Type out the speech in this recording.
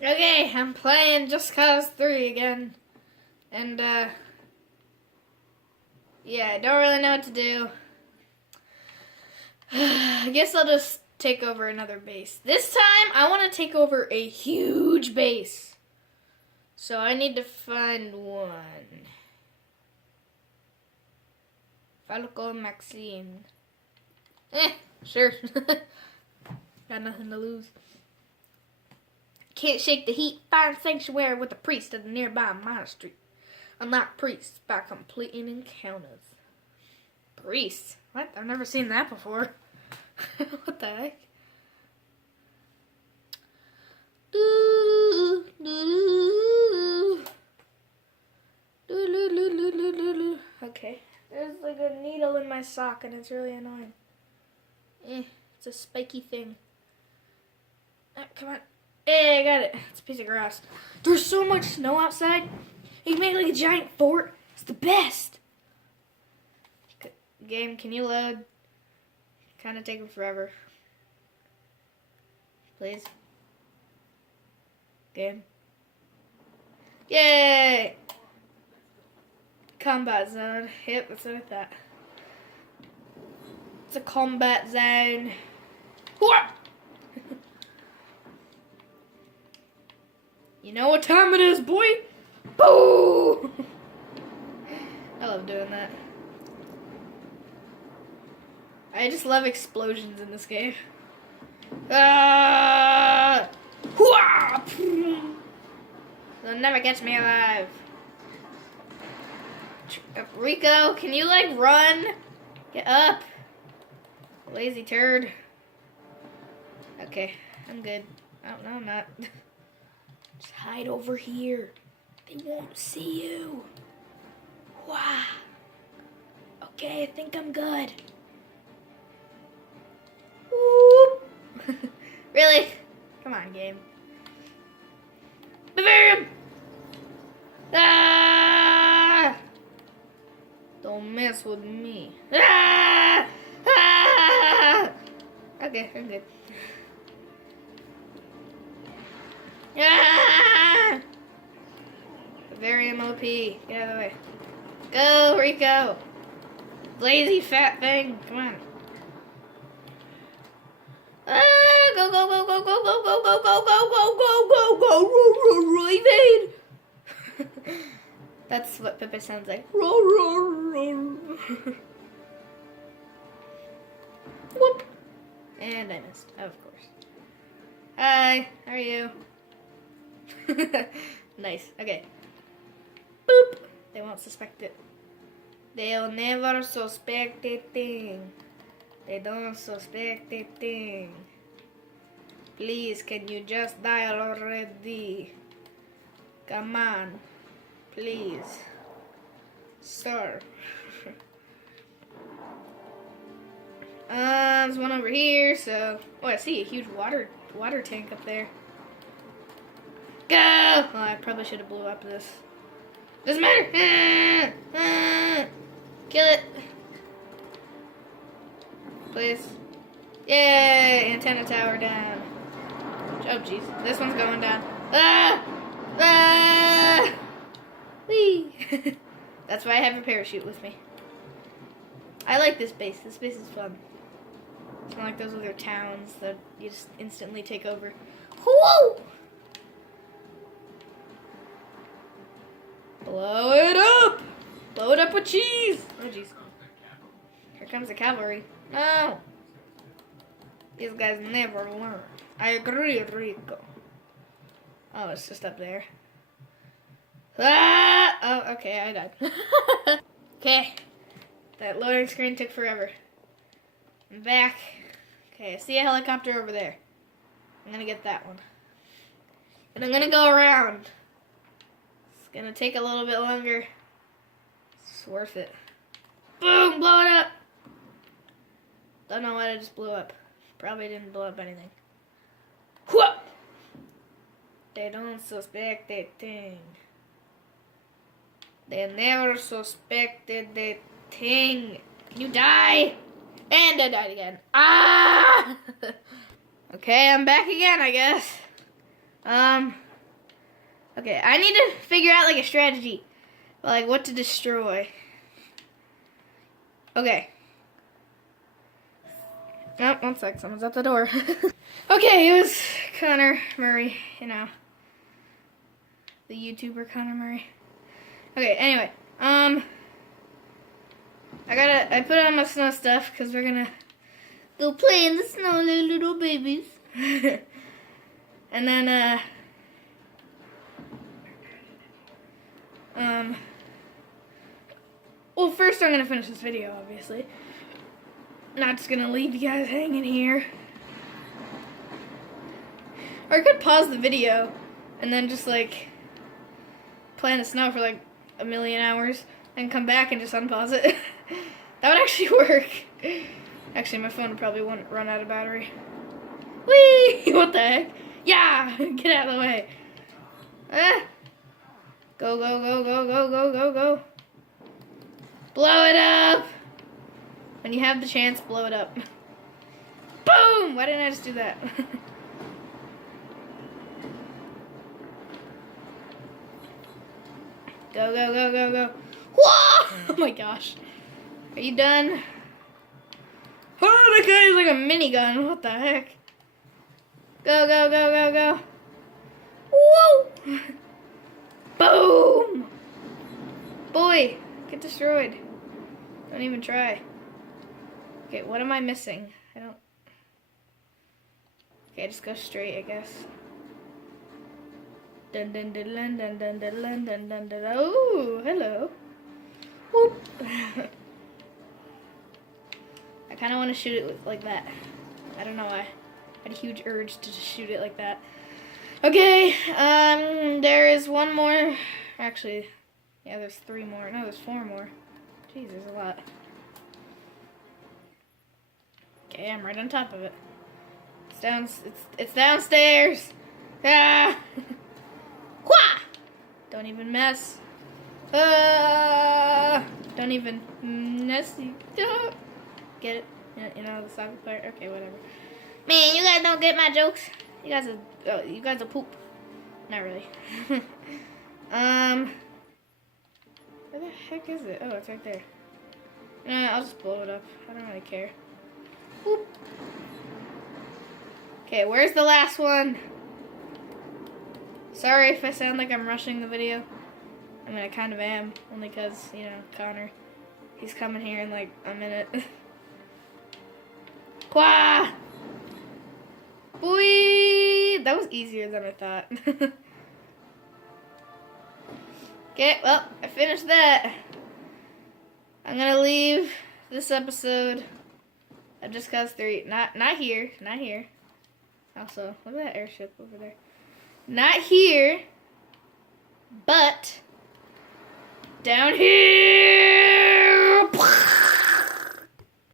Okay, I'm playing Just Cause 3 again. And, yeah, I don't really know what to do. I guess I'll just take over another base. This time, I want to take over a huge base. So I need to find one. Falco Maxine. Sure. Got nothing to lose. Can't shake the heat. Find sanctuary with a priest at a nearby monastery. Unlock priests by completing encounters. Priests? What? I've never seen that before. What the heck? Okay. There's like a needle in my sock and it's really annoying. It's a spiky thing. Come on. Hey, I got it. It's a piece of grass. There's so much snow outside. You can make like a giant fort. It's the best. Game, can you load? Kind of taking forever. Please. Game. Yay! Combat zone. Yep, that's what I thought. It's a combat zone. You know what time it is, boy? Boo! I love doing that. I just love explosions in this game. Ah! They'll never catch me alive. Rico, can you like run? Get up. Lazy turd. Okay, I'm good. Oh, no, I'm not. Just hide over here. They won't see you. Wow. Okay, I think I'm good. Whoop. Really? Come on, game. Bavarium! Ah! Don't mess with me. Ah! Ah! Okay, I'm good. Ah! Bavarium OP. Get out of the way. Go, Rico! Lazy fat thing. Come on. Ah! Go, go, go, go, go, go, go, go, go, go, go, go, go, go, evade! That's what Pepe sounds like. Whoop! And I missed, of course. Hi, how are you? Nice, okay. Boop! They won't suspect it. They'll never suspect a thing. They don't suspect a thing. Please, can you just die already? Come on. Please. Sir. There's one over here, so... Oh, I see a huge water tank up there. Go! Oh, I probably should have blew up this. Doesn't matter! Kill it! Please. Yay! Antenna tower down. Oh, jeez. This one's going down. Ah! Ah! Whee! That's why I have a parachute with me. I like this base. This base is fun. It's not like those other towns that you just instantly take over. Whoa! Blow it up! Blow it up with cheese! Oh, jeez. Here comes the cavalry. No! These guys never learn. I agree, Rico. Oh, it's just up there. Ah! Oh, okay, I died. Okay. That loading screen took forever. I'm back. Okay, I see a helicopter over there. I'm gonna get that one. And I'm gonna go around. It's gonna take a little bit longer. It's worth it. Boom! Blow it up! Don't know what I just blew up. Probably didn't blow up anything. Whoop! They don't suspect a thing. They never suspected a thing. Can you die? And I died again. Ah! Okay, I'm back again, I guess. Okay, I need to figure out like a strategy. Like what to destroy. Okay. Oh, 1 sec, someone's at the door. Okay, it was Connor Murray, you know. The YouTuber Connor Murray. Okay, anyway. I put on my snow stuff because we're gonna go play in the snow like little babies. And then, well, first I'm gonna finish this video, obviously. Not just gonna leave you guys hanging here. Or I could pause the video and then just like play in the snow for like a million hours and come back and just unpause it. That would actually work. Actually, my phone probably wouldn't run out of battery. Whee! What the heck? Yeah! Get out of the way. Ah! Go, go, go, go, go, go, go, go. Blow it up! When you have the chance, blow it up. Boom! Why didn't I just do that? Go, go, go, go, go. Whoa! Oh my gosh. Are you done? Oh, that guy is like a minigun. What the heck? Go, go, go, go, go. Whoa! Boom! Boy, get destroyed. Don't even try. Okay, what am I missing? I don't... Okay, just go straight, I guess. Dun dun dun dun dun dun dun dun dun dun dun. Oh, hello. Whoop. I kind of want to shoot it like that. I don't know why. I had a huge urge to just shoot it like that. Okay, there is one more. Actually, yeah, there's 3 more. No, there's 4 more. Jeez, there's a lot. Okay, I'm right on top of it. It's downstairs. Ah! Wah! Don't even mess. Don't even mess. Get it? You know the soccer player. Okay, whatever. Man, you guys don't get my jokes. You guys are poop. Not really. Where the heck is it? Oh, it's right there. I'll just blow it up. I don't really care. Whoop. Okay, where's the last one? Sorry if I sound like I'm rushing the video. I mean, I kind of am. Only because, you know, Connor. He's coming here in like a minute. Quah! Boy! That was easier than I thought. Okay, well, I finished that. I'm gonna leave this episode of Just Cause 3. Not here. Not here. Also, look at that airship over there. Not here, but down here.